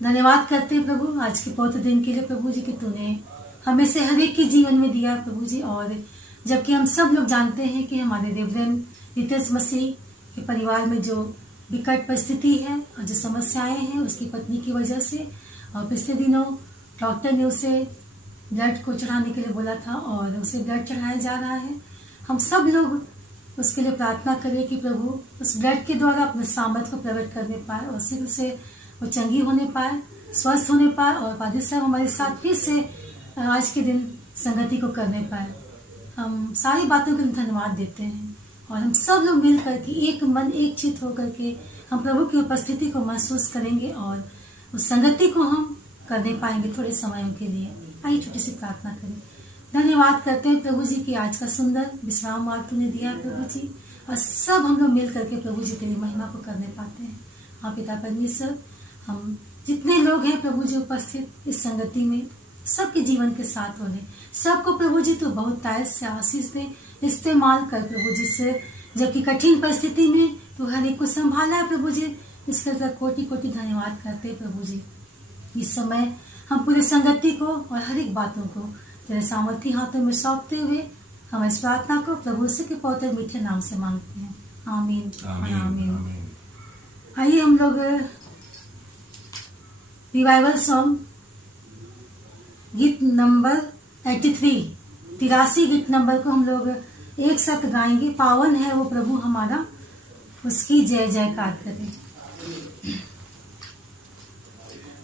धन्यवाद करते हैं प्रभु आज के पवित्र दिन के लिए प्रभु जी कि तूने हमें से हर एक के जीवन में दिया प्रभु जी। और जबकि हम सब लोग जानते हैं कि हमारे रेवरेंड रितेश मसीह के परिवार में जो विकट परिस्थिति है और जो समस्याएं हैं उसकी पत्नी की वजह से, और पिछले दिनों डॉक्टर ने उसे ब्लड को चढ़ाने के लिए बोला था और उसे ब्लड चढ़ाया जा रहा है। हम सब लोग उसके लिए प्रार्थना करें कि प्रभु उस ब्लड के द्वारा अपने सामर्थ को प्रकट करने पाए और शीघ्र से वो चंगी होने पाए, स्वस्थ होने पाए और पादी साहब हमारे साथ फिर से आज के दिन संगति को करने पाए। हम सारी बातों के लिए धन्यवाद देते हैं और हम सब लोग मिल करके एक मन एक चित होकर के हम प्रभु की उपस्थिति को महसूस करेंगे और उस संगति को हम करने पाएंगे थोड़े समयों के लिए। आइए छोटी सी प्रार्थना करें। धन्यवाद करते हैं प्रभु जी की आज का सुंदर विश्राम मार्ग तूने दिया प्रभु जी, और सब हम लोग मिल करके प्रभु जी तेरी महिमा को करने पाते हैं। हाँ पिता परमेश्वर, हम जितने लोग हैं प्रभु जी उपस्थित इस संगति में सबके जीवन के साथ होने, सबको प्रभु जी तू बहुत तायत से आशीष दे, इस्तेमाल कर प्रभु जी से। जबकि कठिन परिस्थिति में तू हर एक को संभाला है प्रभु जी, इसके लिए कोटि कोटि धन्यवाद करते हैं प्रभु जी। इस समय हम पूरी संगति को और हर एक बातों को तेरे सामर्थी हाथों में सौंपते हुए हम इस प्रार्थना को प्रभु से के पवित्र मीठे नाम से मांगते हैं। आमीन आमीन, आमीन। आइए हम लोग रिवाइवल सॉन्ग गीत नंबर 83 गीत नंबर को हम लोग एक साथ गाएंगे। पावन है वो प्रभु हमारा, उसकी जय जयकार करें।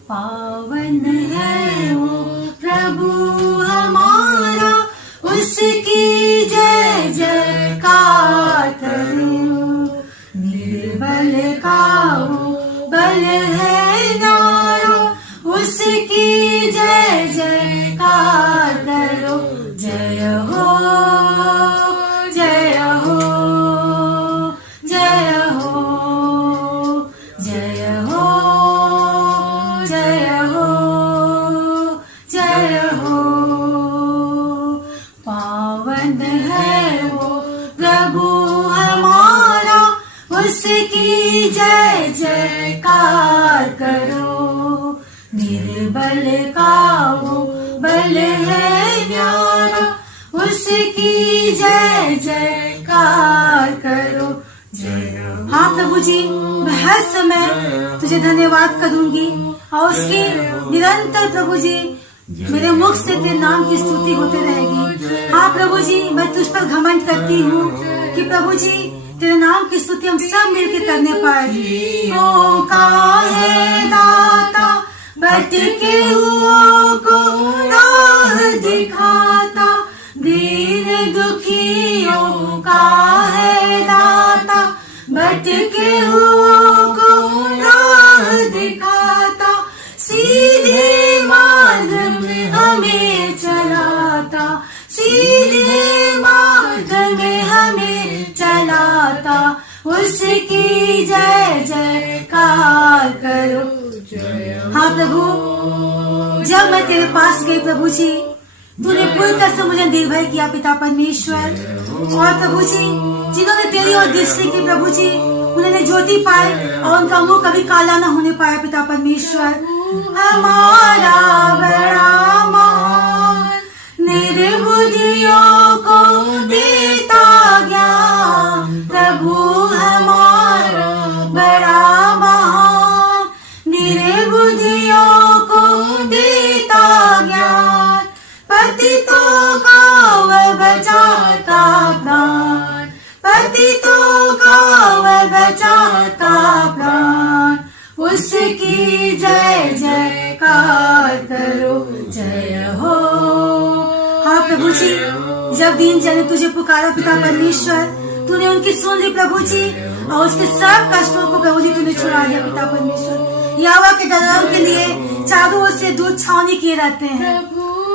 पावन है वो प्रभु हमारा, उसकी जय जयकार करो। निर्बल का वो बल है न्यारा, उसकी जय जयकार करो। जय हो जय हो जय हो जय हो जय हो जय हो। पावन है वो प्रभु हमारा, उसकी जय जयकार करो। निर्बल का वो बल है न्यारा, उसकी जय जयकार करो। हाँ प्रभु जी, मैं हर समय तुझे धन्यवाद करूंगी और उसकी निरंतर प्रभु जी मेरे मुख से तेरे नाम की स्तुति होते रहेगी। हाँ प्रभु जी, मैं तुझ पर घमंड करती हूँ कि प्रभु जी तेरे नाम की स्तुति हम सब मिलकर करने पाए। ओ का है दाता, भटके हुओं को राह दिखाता, दीन दुखियों का है दाता, भटके हुओं को राह दिखाता, सीधे मार्ग में हमें चलाता, सीधे मार्ग में हमें चलाता, उसकी जय जयकार करो। हाँ प्रभु, जब मैं तेरे पास गई प्रभु जी, तूने पूरी तरह से मुझे निर्भय किया पिता परमेश्वर। और प्रभु जी, जिन्होंने तेरी ओर दृष्टि की प्रभु जी, उन्होंने ज्योति पाए और उनका मुंह कभी काला न होने पाया पिता परमेश्वर। हमारा बड़ा महान निर्बुद्धियों को देता ज्ञान, प्रभु हमारा बड़ा महान निर्बुद्धियों को देता ज्ञान, पतितों का वह बचाता प्राण, पतितों का वह बचाता प्राण, उसकी जय जयकार करो। जय हो। हाँ प्रभु जी, जब दीन जन ने तुझे पुकारा पिता परमेश्वर, तूने उनकी सुन ली प्रभु जी और उसके सब कष्टों को प्रभु जी तूने छुड़ा दिया पिता परमेश्वर। यावा के दलाल के लिए चारों ओर से दूध छावनी किए रहते हैं।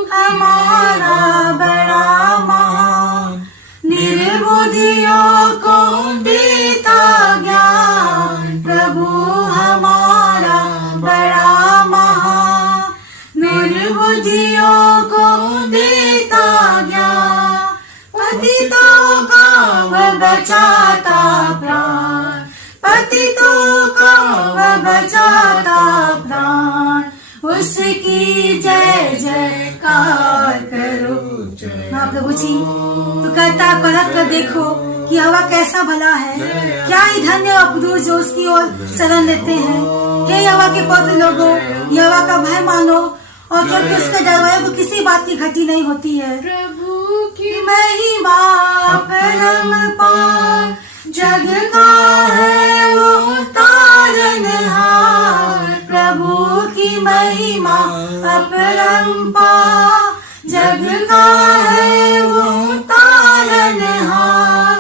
हमारा बड़ा महान निर्बुद्धियों को देता ज्ञान, प्रभु हमारा बड़ा महान निर्बुद्धियों को देता ज्ञान, पतितों का वह बचाता प्राण, पतितों का वह बचाता प्राण, उसकी जय जयकार करो। हाँ प्रभु जी, तो कहता परख कर देखो कि यहोवा कैसा भला है, क्या ही धन्य और पुरुष जो उसकी ओर शरण लेते हैं। हे यहोवा के पुत्र लोगों, यहोवा का भय मानो, और क्योंकि उसके डर को किसी बात की घटी नहीं होती है। प्रभु की महिमा परमपार, जग का है वो तारनहार। प्रभु की महिमा अपरंपार, जग का है वो तारनहार।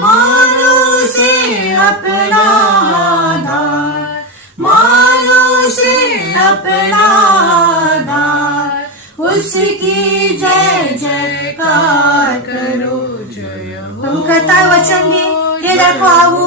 मानो से अपना आधार, मानो से अपना आधार, उसकी जय जयकार करो। प्रभु कहता है वचन में, हे लड़को आओ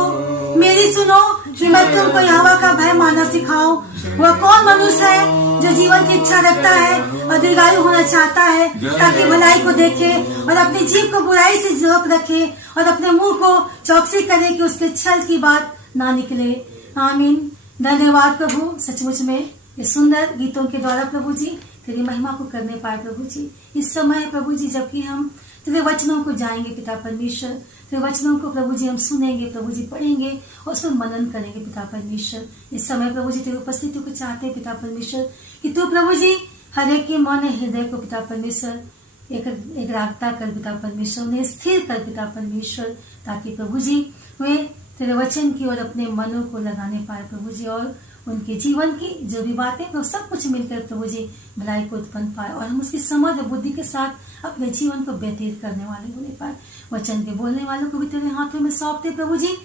मेरी सुनो कि मैं तुमको यहोवा का भय मानना सिखाऊं। वह कौन मनुष्य है जो जीवन की इच्छा रखता है और दीर्घायु होना चाहता है, ताकि भलाई को देखे और अपनी जीभ को बुराई से रोक रखे और अपने मुंह को चौकसी करे कि उसके छल की बात ना निकले। आमीन। धन्यवाद प्रभु, सचमुच में ये सुंदर गीतों के द्वारा प्रभु जी तेरी महिमा को करने पाए। प्रभु जी इस समय प्रभु जी जबकि हम तेरे वचनों को जाएंगे पिता परमेश्वर, तेरे वचनों को प्रभु जी हम सुनेंगे, प्रभु जी पढ़ेंगे और उस पर मनन करेंगे पिता परमेश्वर। इस समय प्रभु जी तेरी उपस्थिति को चाहते हैं पिता परमेश्वर कि तू प्रभु जी हर एक के मन हृदय को पिता परमेश्वर एक रागता कर पिता परमेश्वर, उन्हें स्थिर कर पिता परमेश्वर, ताकि प्रभु जी वे तेरे वचन की ओर अपने मनों को लगाने पाए प्रभु जी, और उनके जीवन की जो भी बातें तो सब कुछ मिलकर प्रभु जी भलाई को उत्पन्न पाए और हम उसकी समझ और बुद्धि के साथ अपने जीवन को व्यतीत करने वाले होने पाए। वचन के बोलने वालों को भी तेरे हाथों में सौंपते प्रभु जी,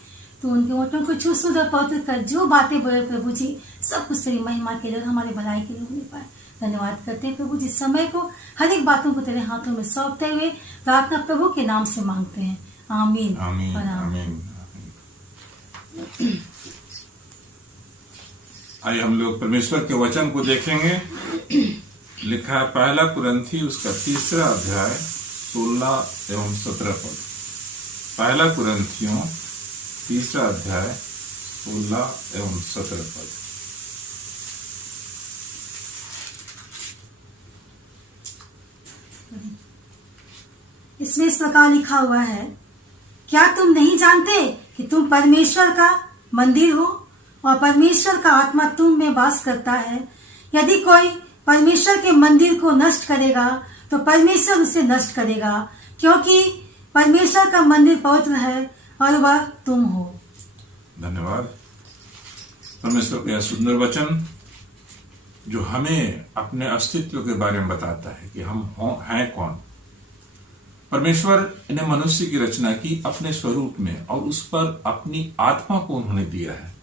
तो उनके होठों को छू शुद्ध और पवित्र कर, जो बातें बोले प्रभु जी सब कुछ तेरी महिमा के लिए, हमारे भलाई के लिए होने पाए। धन्यवाद करते हैं प्रभु जी, समय को हर एक बातों को तेरे हाथों में सौंपते हुए प्रार्थना प्रभु के नाम से मांगते हैं। आमीन, आमीन, और आमीन। आमीन। आइए हम लोग परमेश्वर के वचन को देखेंगे। लिखा है पहला कुरिन्थी उसका 3 अध्याय 16 एवं 17 पद। पहला कुरिन्थियों 3 अध्याय 16 एवं 17 पद। इसमें इस प्रकार लिखा हुआ है, क्या तुम नहीं जानते कि तुम परमेश्वर का मंदिर हो और परमेश्वर का आत्मा तुम में वास करता है। यदि कोई परमेश्वर के मंदिर को नष्ट करेगा तो परमेश्वर उसे नष्ट करेगा, क्योंकि परमेश्वर का मंदिर पवित्र है और वह तुम हो। धन्यवाद। परमेश्वर का यह सुंदर वचन जो हमें अपने अस्तित्व के बारे में बताता है कि हम हैं कौन। परमेश्वर ने मनुष्य की रचना की अपने स्वरूप में और उस पर अपनी आत्मा को उन्होंने दिया है।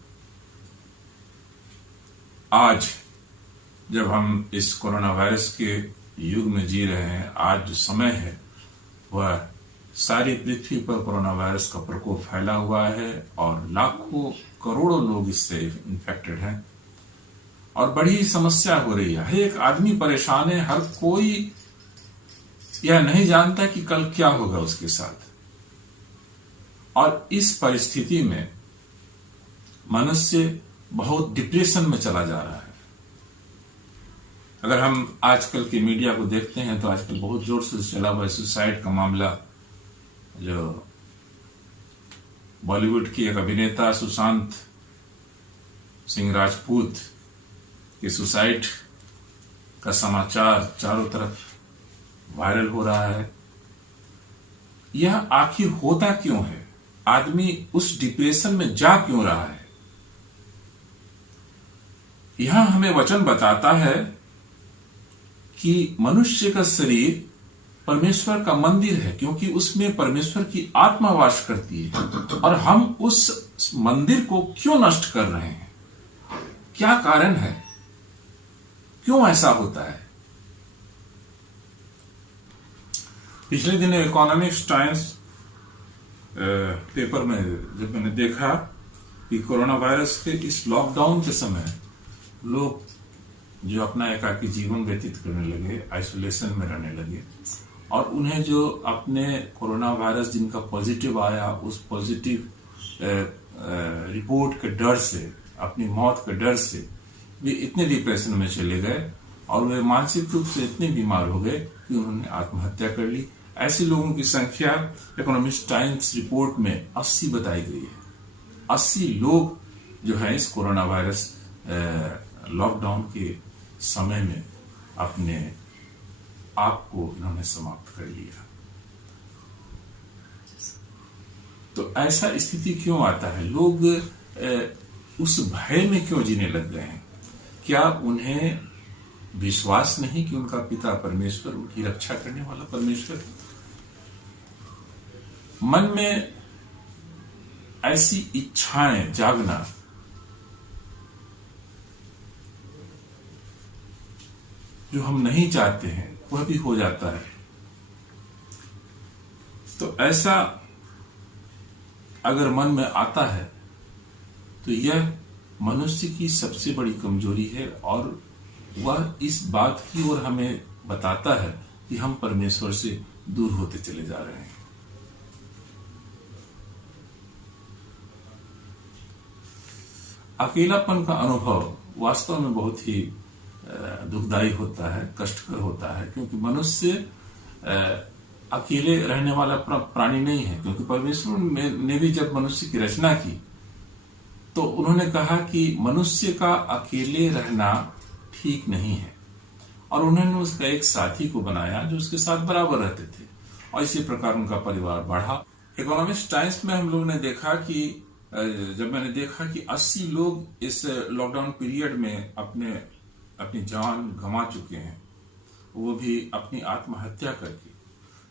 आज जब हम इस कोरोना वायरस के युग में जी रहे हैं, आज जो समय है वह सारी पृथ्वी पर कोरोना वायरस का प्रकोप फैला हुआ है और लाखों करोड़ों लोग इससे इन्फेक्टेड हैं और बड़ी समस्या हो रही है। एक आदमी परेशान है, हर कोई यह नहीं जानता कि कल क्या होगा उसके साथ। और इस परिस्थिति में मनुष्य बहुत डिप्रेशन में चला जा रहा है। अगर हम आजकल के मीडिया को देखते हैं तो आजकल बहुत जोर से चला हुआ सुसाइड का मामला, जो बॉलीवुड की एक अभिनेता सुशांत सिंह राजपूत के सुसाइड का समाचार चारों तरफ वायरल हो रहा है। यह आखिर होता क्यों है? आदमी उस डिप्रेशन में जा क्यों रहा है? यहां हमें वचन बताता है कि मनुष्य का शरीर परमेश्वर का मंदिर है, क्योंकि उसमें परमेश्वर की आत्मा वास करती है। और हम उस मंदिर को क्यों नष्ट कर रहे हैं? क्या कारण है? क्यों ऐसा होता है? पिछले दिन इकोनॉमिक्स टाइम्स पेपर में जब मैंने देखा कि कोरोना वायरस के इस लॉकडाउन के समय लोग जो अपना एकाकी जीवन व्यतीत करने लगे, आइसोलेशन में रहने लगे, और उन्हें जो अपने कोरोना वायरस जिनका पॉजिटिव आया उस पॉजिटिव रिपोर्ट के डर से अपनी मौत के डर से वे इतने डिप्रेशन में चले गए और वे मानसिक रूप से इतने बीमार हो गए कि उन्होंने आत्महत्या कर ली। ऐसे लोगों की संख्या इकोनॉमिक टाइम्स रिपोर्ट में 80 बताई गई है। 80 लोग जो है इस कोरोना वायरस लॉकडाउन के समय में अपने आप को इन्होंने समाप्त कर लिया। तो ऐसा स्थिति क्यों आता है? लोग उस भय में क्यों जीने लग गए हैं? क्या उन्हें विश्वास नहीं कि उनका पिता परमेश्वर, उनकी रक्षा करने वाला परमेश्वर? मन में ऐसी इच्छाएं जागना जो हम नहीं चाहते हैं वह भी हो जाता है। तो ऐसा अगर मन में आता है तो यह मनुष्य की सबसे बड़ी कमजोरी है और वह इस बात की ओर हमें बताता है कि हम परमेश्वर से दूर होते चले जा रहे हैं। अकेलापन का अनुभव वास्तव में बहुत ही दुखदायी होता है, कष्टकर होता है, क्योंकि मनुष्य अकेले रहने वाला प्राणी नहीं है। क्योंकि परमेश्वर ने भी जब मनुष्य की रचना की तो उन्होंने कहा कि मनुष्य का अकेले रहना ठीक नहीं है और उन्होंने उसका एक साथी को बनाया जो उसके साथ बराबर रहते थे और इसी प्रकार उनका परिवार बढ़ा। इकोनॉमिक्स टाइम्स में हम लोग ने देखा कि जब मैंने देखा कि 80 लोग इस लॉकडाउन पीरियड में अपनी जान गंवा चुके हैं, वो भी अपनी आत्महत्या करके,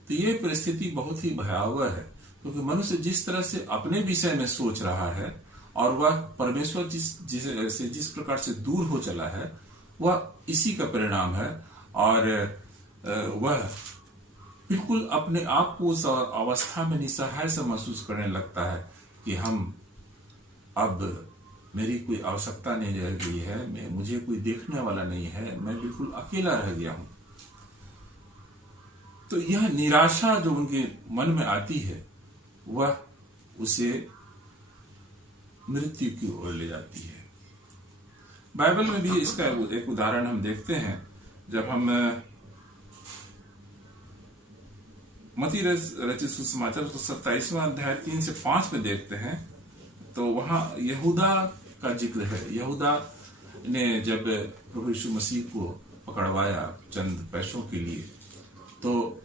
तो ये परिस्थिति बहुत ही भयावह है। क्योंकि मनुष्य जिस तरह से अपने विषय में सोच रहा है और वह परमेश्वर जिस प्रकार से दूर हो चला है, वह इसी का परिणाम है। और वह बिल्कुल अपने आप को उस अवस्था में निस्सहाय से महसूस करने लगता है कि अब मेरी कोई आवश्यकता नहीं रह गई है, मुझे कोई देखने वाला नहीं है, मैं बिल्कुल अकेला रह गया हूं। तो यह निराशा जो उनके मन में आती है वह उसे मृत्यु की ओर ले जाती है। बाइबल में भी इसका एक उदाहरण हम देखते हैं। जब हम मत्ती रचित सुसमाचार 27वां अध्याय 3 से 5 में देखते हैं तो वहां यहूदा का जिक्र है। यहूदा ने जब प्रभु यीशु मसीह को पकड़वाया चंद पैसों के लिए, तो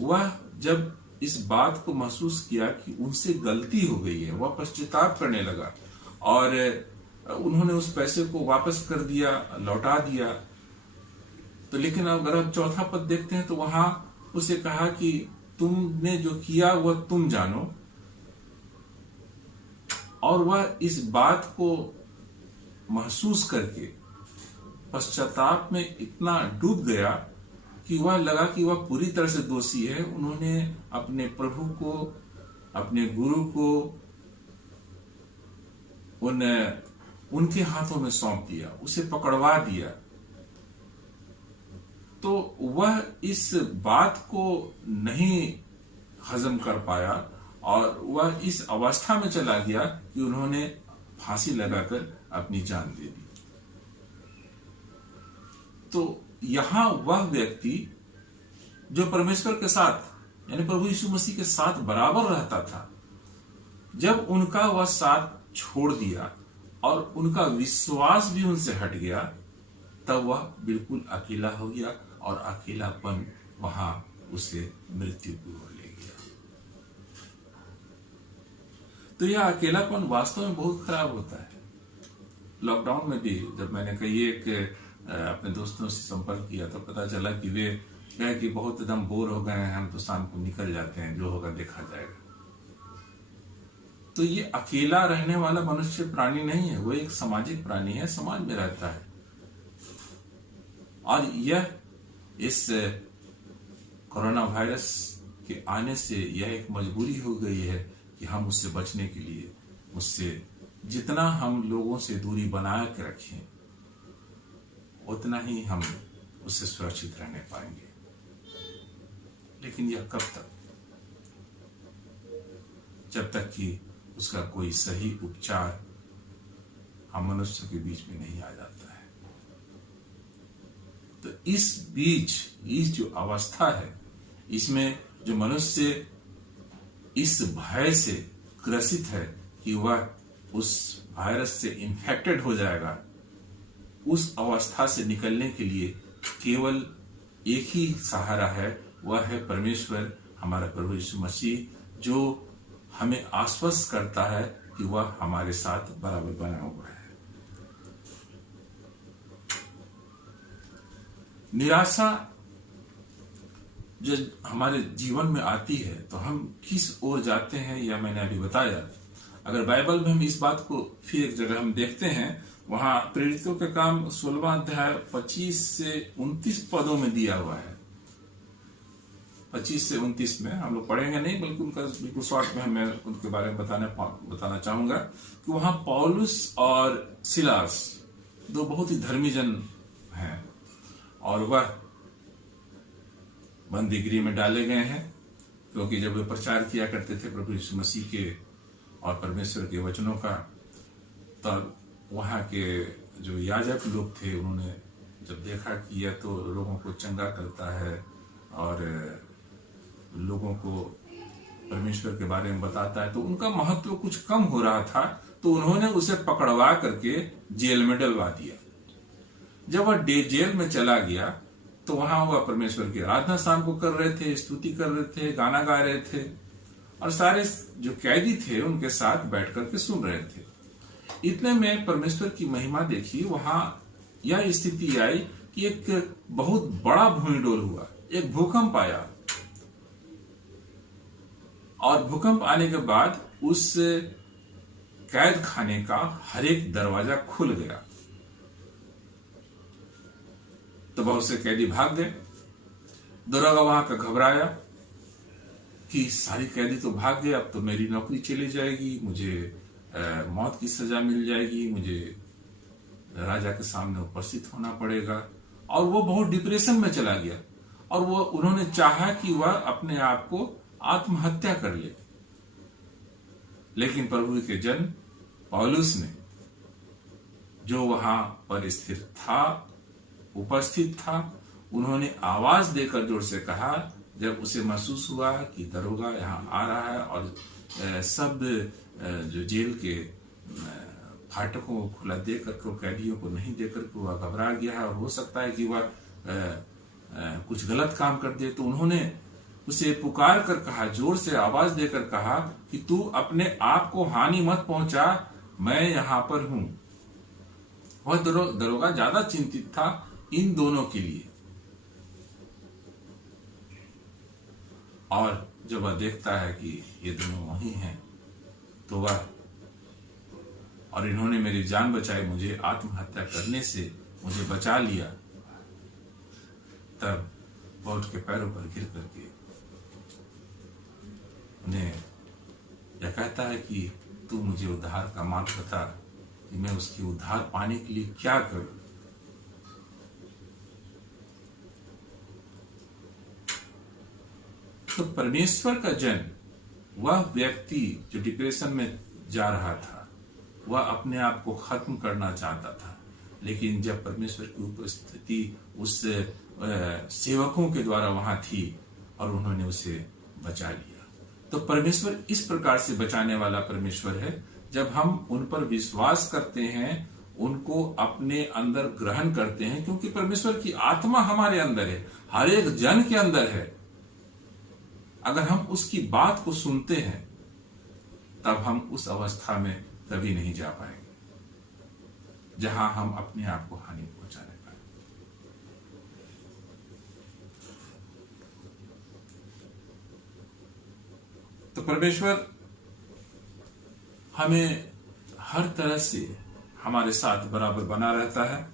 वह जब इस बात को महसूस किया कि उनसे गलती हो गई है, वह पश्चाताप करने लगा और उन्होंने उस पैसे को वापस कर दिया, लौटा दिया। तो लेकिन अगर आप चौथा पद देखते हैं तो वहां उसे कहा कि तुमने जो किया वह तुम जानो। और वह इस बात को महसूस करके पश्चाताप में इतना डूब गया कि वह लगा कि वह पूरी तरह से दोषी है। उन्होंने अपने प्रभु को, अपने गुरु को उनके हाथों में सौंप दिया, उसे पकड़वा दिया। तो वह इस बात को नहीं हजम कर पाया और वह इस अवस्था में चला गया कि उन्होंने फांसी लगाकर अपनी जान दे दी। तो यहां वह व्यक्ति जो परमेश्वर के साथ यानी प्रभु यीशु मसीह के साथ बराबर रहता था, जब उनका वह साथ छोड़ दिया और उनका विश्वास भी उनसे हट गया, तब वह बिल्कुल अकेला हो गया और अकेलापन वहां उसे मृत्यु की ओर ले गया। तो यह अकेलापन वास्तव में बहुत खराब होता है। लॉकडाउन में भी जब मैंने कई एक अपने दोस्तों से संपर्क किया तो पता चला कि वे कहे कि बहुत एकदम बोर हो गए हैं, हम तो शाम को निकल जाते हैं, जो होगा देखा जाएगा। तो ये अकेला रहने वाला मनुष्य प्राणी नहीं है, वो एक सामाजिक प्राणी है, समाज में रहता है। और यह इस कोरोना वायरस के आने से यह एक मजबूरी हो गई है कि हम उससे बचने के लिए उससे जितना हम लोगों से दूरी बना के रखें उतना ही हम उससे सुरक्षित रहने पाएंगे। लेकिन यह कब तक? जब तक कि उसका कोई सही उपचार हम मनुष्य के बीच में नहीं आ जाता है। तो इस जो अवस्था है, इसमें जो मनुष्य इस भय से ग्रसित है कि वह उस वायरस से इन्फेक्टेड हो जाएगा, उस अवस्था से निकलने के लिए केवल एक ही सहारा है, वह है परमेश्वर, हमारा प्रभु यीशु मसीह, जो हमें आश्वस्त करता है कि वह हमारे साथ बराबर बना हुआ है। निराशा जब हमारे जीवन में आती है तो हम किस ओर जाते हैं, यह मैंने अभी बताया। अगर बाइबल में हम इस बात को फिर एक जगह हम देखते हैं, वहां प्रेरितों के काम 16वां अध्याय 25 से 29 पदों में दिया हुआ है। 25 से 29 में हम लोग पढ़ेंगे नहीं, बल्कि उनका बिल्कुल शॉर्ट में मैं उनके बारे में बताना चाहूंगा कि वहां पौलुस और सिलास दो बहुत ही धर्मी जन हैं और वह बंदीगृह में डाले गए हैं, क्योंकि जब वे प्रचार किया करते थे प्रभु यीशु मसीह के और परमेश्वर के वचनों का, तब वहां के जो याजक लोग थे, उन्होंने जब देखा कि यह तो लोगों को चंगा करता है और लोगों को परमेश्वर के बारे में बताता है, तो उनका महत्व कुछ कम हो रहा था, तो उन्होंने उसे पकड़वा करके जेल में डलवा दिया। जब वह जेल में चला गया तो वहां वह परमेश्वर की आराधना शाम को कर रहे थे, स्तुति कर रहे थे, गाना गा रहे थे और सारे जो कैदी थे उनके साथ बैठ करके सुन रहे थे। इतने में परमेश्वर की महिमा देखी, वहां यह स्थिति आई कि एक बहुत बड़ा भूमिडोल हुआ, एक भूकंप आया और भूकंप आने के बाद उस कैद खाने का हर एक दरवाजा खुल गया। तो बहुत से कैदी भाग गए। दरोगा वहां का घबराया कि सारी कैदी तो भाग गए, अब तो मेरी नौकरी चली जाएगी, मुझे मौत की सजा मिल जाएगी, मुझे राजा के सामने उपस्थित होना पड़ेगा। और वो बहुत डिप्रेशन में चला गया और वो उन्होंने चाहा कि वह अपने आप को आत्महत्या कर ले। लेकिन प्रभु के जन पौलुस ने, जो वहां पर स्थिर था, उपस्थित था, उन्होंने आवाज देकर जोर से कहा, जब उसे महसूस हुआ कि दरोगा यहाँ आ रहा है और सब जो जेल के फाटकों को खुला देकर के कैदियों को नहीं देकर के वह घबरा गया है और हो सकता है कि वह कुछ गलत काम कर दे, तो उन्होंने उसे पुकार कर कहा, जोर से आवाज देकर कहा कि तू अपने आप को हानि मत पहुंचा, मैं यहां पर हूं। वह दरोगा ज्यादा चिंतित था इन दोनों के लिए, और जब वह देखता है कि ये दोनों वही हैं, तो वह, और इन्होंने मेरी जान बचाई, मुझे आत्महत्या करने से मुझे बचा लिया, तब वह उठ के पैरों पर गिर करके उन्हें यह कहता है कि तू मुझे उद्धार का मार्ग बता कि मैं उसकी उद्धार पाने के लिए क्या करूं। तो परमेश्वर का जन, वह व्यक्ति जो डिप्रेशन में जा रहा था, वह अपने आप को खत्म करना चाहता था, लेकिन जब परमेश्वर की उपस्थिति उस सेवकों के द्वारा वहां थी और उन्होंने उसे बचा लिया। तो परमेश्वर इस प्रकार से बचाने वाला परमेश्वर है, जब हम उन पर विश्वास करते हैं, उनको अपने अंदर ग्रहण करते हैं, क्योंकि परमेश्वर की आत्मा हमारे अंदर है, हर एक जन के अंदर है। अगर हम उसकी बात को सुनते हैं, तब हम उस अवस्था में कभी नहीं जा पाएंगे जहां हम अपने आप को हानि पहुंचाने पाए। तो परमेश्वर हमें हर तरह से हमारे साथ बराबर बना रहता है,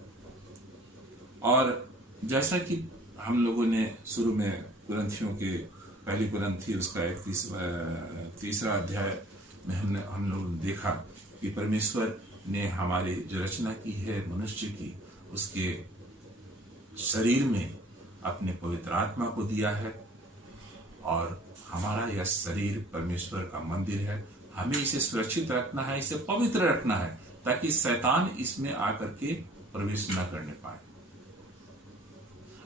और जैसा कि हम लोगों ने शुरू में कुरिन्थियों के पहली कुरिन्थी उसका 31 अध्याय में हम लोग देखा कि परमेश्वर ने हमारी जो रचना की है मनुष्य की, उसके शरीर में अपने पवित्र आत्मा को दिया है, और हमारा यह शरीर परमेश्वर का मंदिर है। हमें इसे सुरक्षित रखना है, इसे पवित्र रखना है, ताकि शैतान इसमें आकर के प्रवेश न करने पाए।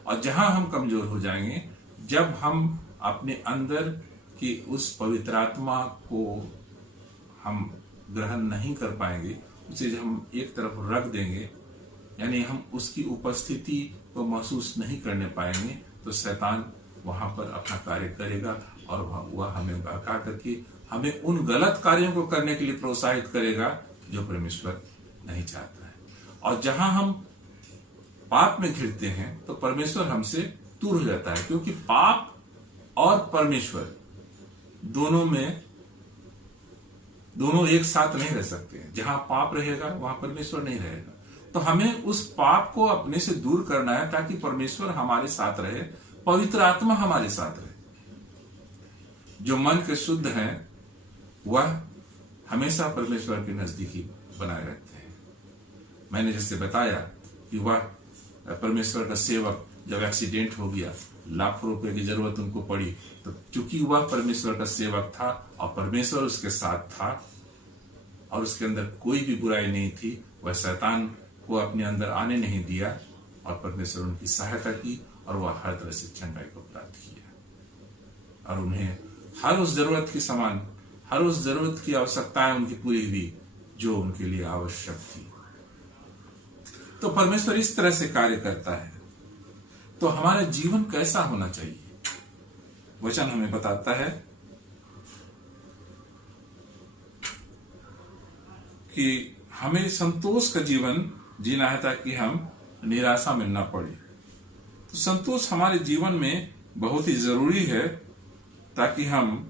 और जहां हम कमजोर हो जाएंगे, जब हम अपने अंदर की उस पवित्र आत्मा को हम ग्रहण नहीं कर पाएंगे, उसे जब हम एक तरफ रख देंगे, यानी हम उसकी उपस्थिति को महसूस नहीं करने पाएंगे, तो शैतान वहां पर अपना कार्य करेगा और वह हमें भड़का करके हमें उन गलत कार्यों को करने के लिए प्रोत्साहित करेगा जो परमेश्वर नहीं चाहता है। और जहां हम पाप में घिरते हैं तो परमेश्वर हमसे दूर हो जाता है, क्योंकि पाप और परमेश्वर दोनों एक साथ नहीं रह सकते। जहां पाप रहेगा वहां परमेश्वर नहीं रहेगा। तो हमें उस पाप को अपने से दूर करना है ताकि परमेश्वर हमारे साथ रहे, पवित्र आत्मा हमारे साथ रहे। जो मन के शुद्ध हैं वह हमेशा परमेश्वर के नजदीकी बनाए रहते हैं। मैंने जैसे बताया कि वह परमेश्वर का सेवक, जब एक्सीडेंट हो गया, लाखों रुपए की जरूरत उनको पड़ी, तो चूंकि वह परमेश्वर का सेवक था और परमेश्वर उसके साथ था और उसके अंदर कोई भी बुराई नहीं थी, वह शैतान को अपने अंदर आने नहीं दिया और परमेश्वर उनकी सहायता की और वह हर तरह से चंगाई को प्राप्त किया और उन्हें हर उस जरूरत की आवश्यकताएं उनकी पूरी हुई जो उनके लिए आवश्यक थी। तो परमेश्वर इस तरह से कार्य करता है। तो हमारा जीवन कैसा होना चाहिए? वचन हमें बताता है कि हमें संतोष का जीवन जीना है ताकि हम निराशा में न पड़े। तो संतोष हमारे जीवन में बहुत ही जरूरी है ताकि हम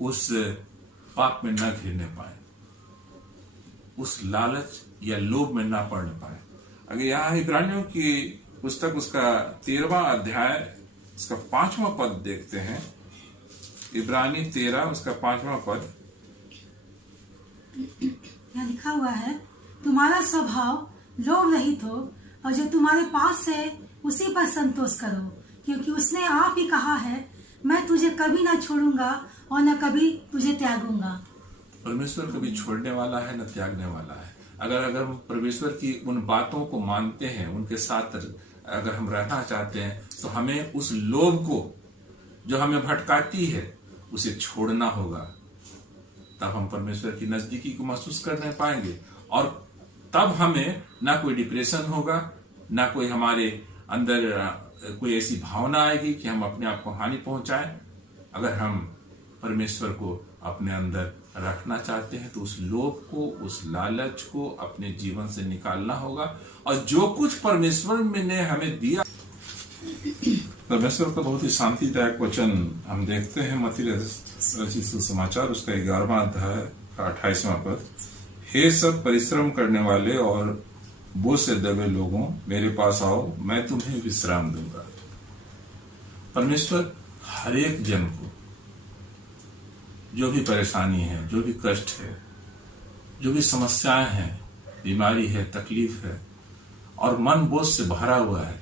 उस पाप में न घिरने पाए, उस लालच या लोभ में न पड़ने पाए। अगर यहाँ इब्रानियों की पुस्तक उसका 13वां अध्याय उसका 5वां पद देखते हैं, इब्रानी 13 उसका 5वां पद, यहाँ लिखा हुआ है, तुम्हारा स्वभाव लोभ रहित हो और जो तुम्हारे पास है उसी पर संतोष करो, क्योंकि उसने आप ही कहा है, मैं तुझे कभी ना छोड़ूंगा और न कभी तुझे त्यागूंगा। परमेश्वर कभी छोड़ने वाला है न त्यागने वाला है। अगर हम परमेश्वर की उन बातों को मानते हैं, उनके साथ अगर हम रहना चाहते हैं, तो हमें उस लोभ को जो हमें भटकाती है उसे छोड़ना होगा। तब हम परमेश्वर की नजदीकी को महसूस करने पाएंगे और तब हमें ना कोई डिप्रेशन होगा, ना कोई हमारे अंदर कोई ऐसी भावना आएगी कि हम अपने आप को हानि पहुंचाएं। अगर हम परमेश्वर को अपने अंदर रखना चाहते हैं तो उस लोभ को, उस लालच को अपने जीवन से निकालना होगा और जो कुछ परमेश्वर ने हमें दिया। परमेश्वर का बहुत ही शांतिदायक वचन हम देखते हैं मत्ती रचित सुसमाचार उसका 11वां अध्याय का 28वां पद, हे सब परिश्रम करने वाले और बोझ से दबे लोगों, मेरे पास आओ, मैं तुम्हें विश्राम दूंगा। परमेश्वर हर एक जन को जो भी परेशानी है, जो भी कष्ट है, जो भी समस्याएं हैं, बीमारी है, तकलीफ है और मन बोझ से भरा हुआ है,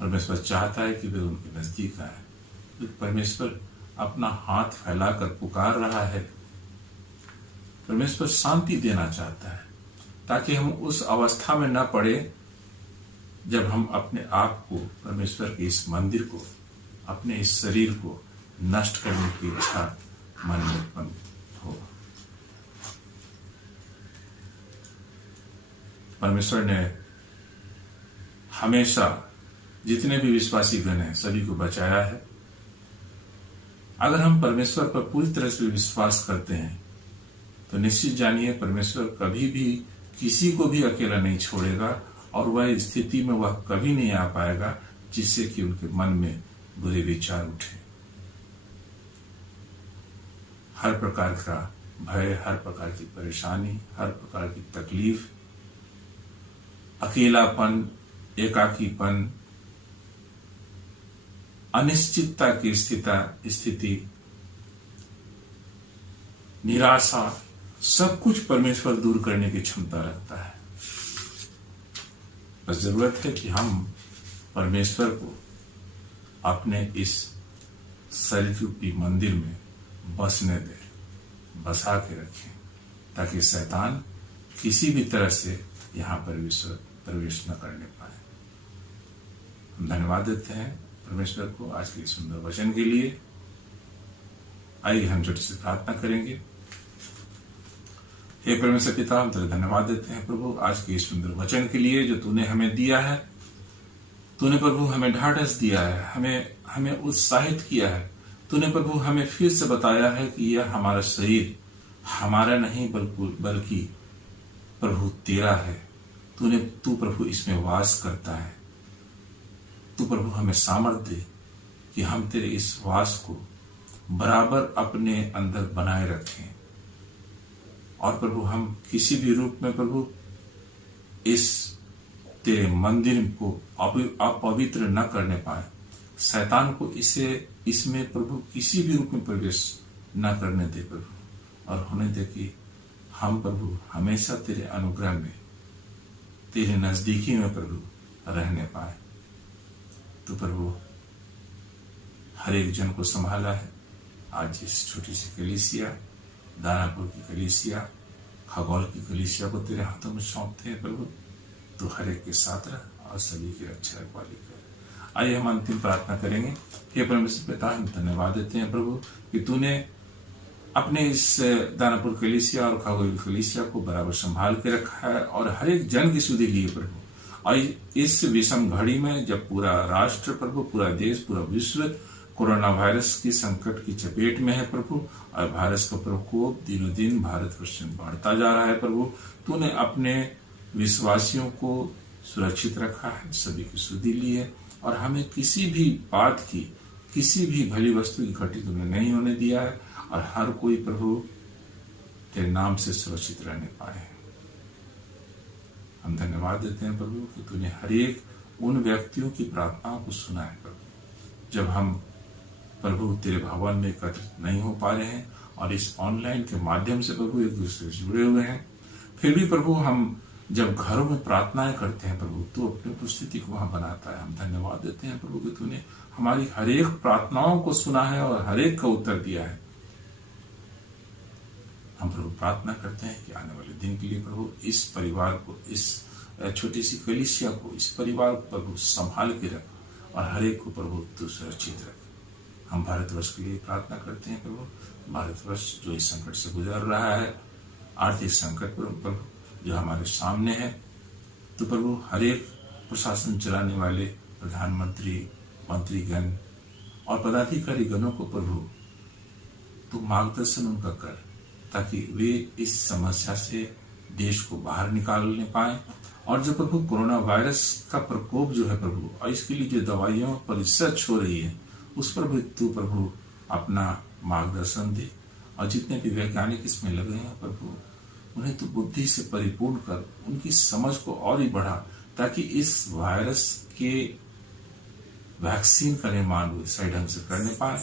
परमेश्वर चाहता है कि वे उनके नजदीक आए। परमेश्वर अपना हाथ फैलाकर पुकार रहा है। परमेश्वर शांति देना चाहता है ताकि हम उस अवस्था में न पड़े जब हम अपने आप को, परमेश्वर के इस मंदिर को, अपने इस शरीर को नष्ट करने की इच्छा मन में उत्पन्न हो। परमेश्वर ने हमेशा जितने भी विश्वासी गण हैं सभी को बचाया है। अगर हम परमेश्वर पर पूरी तरह से विश्वास करते हैं तो निश्चित जानिए परमेश्वर कभी भी किसी को भी अकेला नहीं छोड़ेगा और वह स्थिति में वह कभी नहीं आ पाएगा जिससे कि उनके मन में बुरे विचार उठे। हर प्रकार का भय, हर प्रकार की परेशानी, हर प्रकार की तकलीफ, अकेलापन, एकाकीपन, अनिश्चितता की स्थिति, निराशा, सब कुछ परमेश्वर दूर करने की क्षमता रखता है। बस जरूरत है कि हम परमेश्वर को अपने इस शरीर रूपी मंदिर में बसने दें बसा के रखें, ताकि शैतान किसी भी तरह से यहाँ प्रवेश न करने पाए। हम धन्यवाद देते हैं परमेश्वर को आज के सुंदर वचन के लिए। आइए हम छोटी सी प्रार्थना करेंगे। हे परमेश्वर पिता, हम तेरे धन्यवाद देते हैं प्रभु आज के इस सुंदर वचन के लिए जो तूने हमें दिया है। तूने प्रभु हमें ढाढ़स दिया है, हमें उत्साहित किया है। तूने प्रभु हमें फिर से बताया है कि यह हमारा शरीर हमारा नहीं बल्कि प्रभु तेरा है। तू प्रभु इसमें वास करता है। तू प्रभु हमें सामर्थ्य दे कि हम तेरे इस वास को बराबर अपने अंदर बनाए रखें, और प्रभु हम किसी भी रूप में प्रभु इस तेरे मंदिर को अपवित्र न करने पाए। शैतान को इसमें प्रभु किसी भी रूप में प्रवेश न करने दे प्रभु, और होने दे कि हम प्रभु हमेशा तेरे अनुग्रह में, तेरे नजदीकी में प्रभु रहने पाए। तो प्रभु हर एक जन को संभाला है। आज इस छोटी सी कलीसिया, दानापुर की कलीसिया, खगौल की कलीसिया को तेरे हाथों में सौंपते हैं प्रभु। तो हर एक के साथ रह और सभी की रक्षा रखवाली कर। आइए हम अंतिम प्रार्थना करेंगे। हे परमेश्वर पिता, हम धन्यवाद देते हैं प्रभु कि तूने अपने इस दानापुर कलीसिया और खगौल कलीसिया को बराबर संभाल के रखा है और हर एक जन की सुधि लिए प्रभु। और इस विषम घड़ी में जब पूरा राष्ट्र प्रभु, पूरा देश, पूरा विश्व कोरोना वायरस की संकट की चपेट में है प्रभु, और वायरस का प्रकोप दिनों दिन भारतवर्ष में बढ़ता जा रहा है प्रभु, तूने अपने विश्वासियों को सुरक्षित रखा है, सभी की सुधि ली है, और हमें किसी भी बात की, किसी भी भली वस्तु की घटित तूने नहीं होने दिया है, और हर कोई प्रभु तेरे नाम से सुरक्षित रहने पाए। हम धन्यवाद देते हैं प्रभु कि तूने हर एक उन व्यक्तियों की प्रार्थनाओं को सुना है प्रभु। जब हम प्रभु तेरे भवन में एकत्रित नहीं हो पा रहे हैं और इस ऑनलाइन के माध्यम से प्रभु एक दूसरे से जुड़े हुए हैं, फिर भी प्रभु हम जब घरों में प्रार्थनाएं करते हैं प्रभु, तो अपनी उपस्थिति को वहां बनाता है। हम धन्यवाद देते हैं प्रभु कि तूने हमारी हर एक प्रार्थनाओं को सुना है और हर एक का उत्तर दिया है। हम प्रभु प्रार्थना करते हैं कि आने वाले दिन के लिए प्रभु इस परिवार को, इस छोटी सी कलीसिया को, इस परिवार को प्रभु संभाल के रख, और हर एक को प्रभु तू सुरक्षित रख। हम भारतवर्ष के लिए प्रार्थना करते हैं प्रभु। भारतवर्ष जो इस संकट से गुजर रहा है, आर्थिक संकट प्रभु जो हमारे सामने है, तो प्रभु हर एक प्रशासन चलाने वाले प्रधानमंत्री, मंत्रीगण और पदाधिकारी गणों को प्रभु तू मार्गदर्शन उनका कर, ताकि वे इस समस्या से देश को बाहर निकालने पाए। और जो प्रभु कोरोना वायरस का प्रकोप जो है प्रभु, और इसके लिए जो दवाइयों पर रिसर्च हो रही है, उस पर भी तू प्रभु अपना मार्गदर्शन दे, और जितने भी वैज्ञानिक इसमें लगे हैं प्रभु, उन्हें तो बुद्धि से परिपूर्ण कर, उनकी समझ को और ही बढ़ा, ताकि इस वायरस के वैक्सीन का निर्माण वे सही ढंग से करने पाए,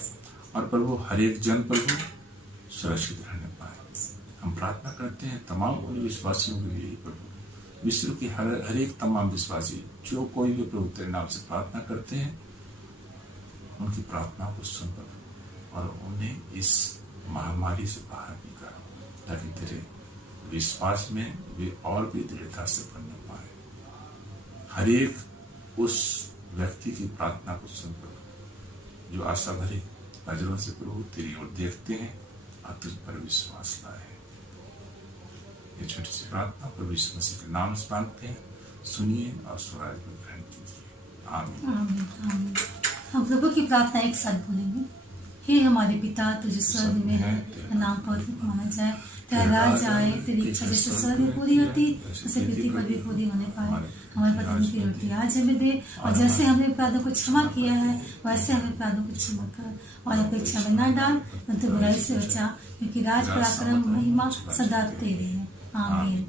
और प्रभु हर एक जन प्रभु सुरक्षित रहने पाए। हम प्रार्थना करते हैं तमाम उन विश्वासियों के लिए प्रभु, विश्व के हर एक तमाम विश्वासी जो कोई भी प्रभु तेरे नाम से प्रार्थना करते हैं, उनकी प्रार्थना को सुन प्रभु, और उन्हें इस महामारी से बाहर निकाल, ताकि तेरे विश्वास में वे और भी दृढ़ता से बनने पाए। हर एक उस व्यक्ति की प्रार्थना को सुन प्रभु जो आशा भरी नजरों से प्रभु तेरी ओर देखते हैं और तुझ पर विश्वास लाए। ये छोटी सी प्रार्थना प्रभु यीशु मसीह के नाम से मांगते हैं, सुनिए और स्वराज में ग्रहण कीजिए। आमीन। आमीन, आमीन। हम प्रभु की प्रार्थना एक साथ बोलेंगे। हे हमारे पिता, तुझे स्वर्ग में है, तेरा नाम पवित्र माना जाए, तेरा राज आए, तेरी इच्छा जैसे स्वर्ग में पूरी होती वैसे पृथ्वी पर भी पूरी होने पाए। हमारे प्रतिदिन की रोटी आज हमें दे, और जैसे हमने अपराधों को क्षमा किया है वैसे हमें अपराधों को क्षमा कर, और अपेक्षा में न डाल, परंतु बुराई से बचा, क्योंकि राज, पराक्रम, महिमा सदा तेरे है। आमीन।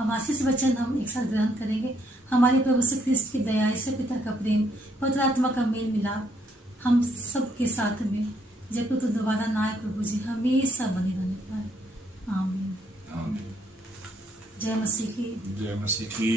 अब आशीष वचन हम एक साथ ग्रहण करेंगे। हमारे प्रभु से ख्रिस्त की दया, इससे पिता का प्रेम, पवित्र आत्मा का मेल मिलाप हम सबके साथ में जब तो दोबारा ना आए प्रभु जी, हमेशा बने रहने पाए। आमीन। आमीन। जय मसीह की। जय मसीह की।